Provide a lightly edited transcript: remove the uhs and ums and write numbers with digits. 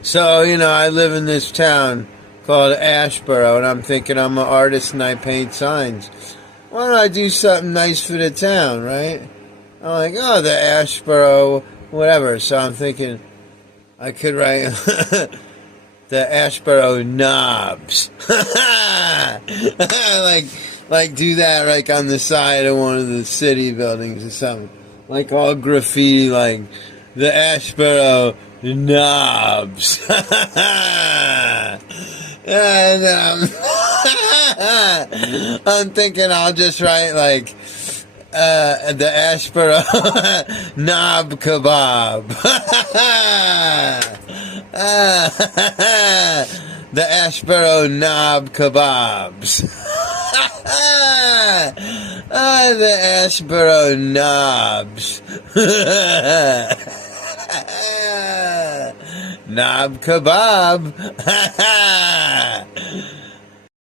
So, I live in this town called Ashboro, and I'm thinking I'm an artist and I paint signs. Why don't I do something nice for the town, right? I'm like, oh, the Ashboro, whatever. So I'm thinking I could write the Ashboro knobs. like do that like on the side of one of the city buildings or something. Like all graffiti, like the Ashboro knobs. And I'm thinking I'll just write like the Ashboro knob kebab. The Ashboro knob kebabs. The Ashboro knobs. Knob kebab.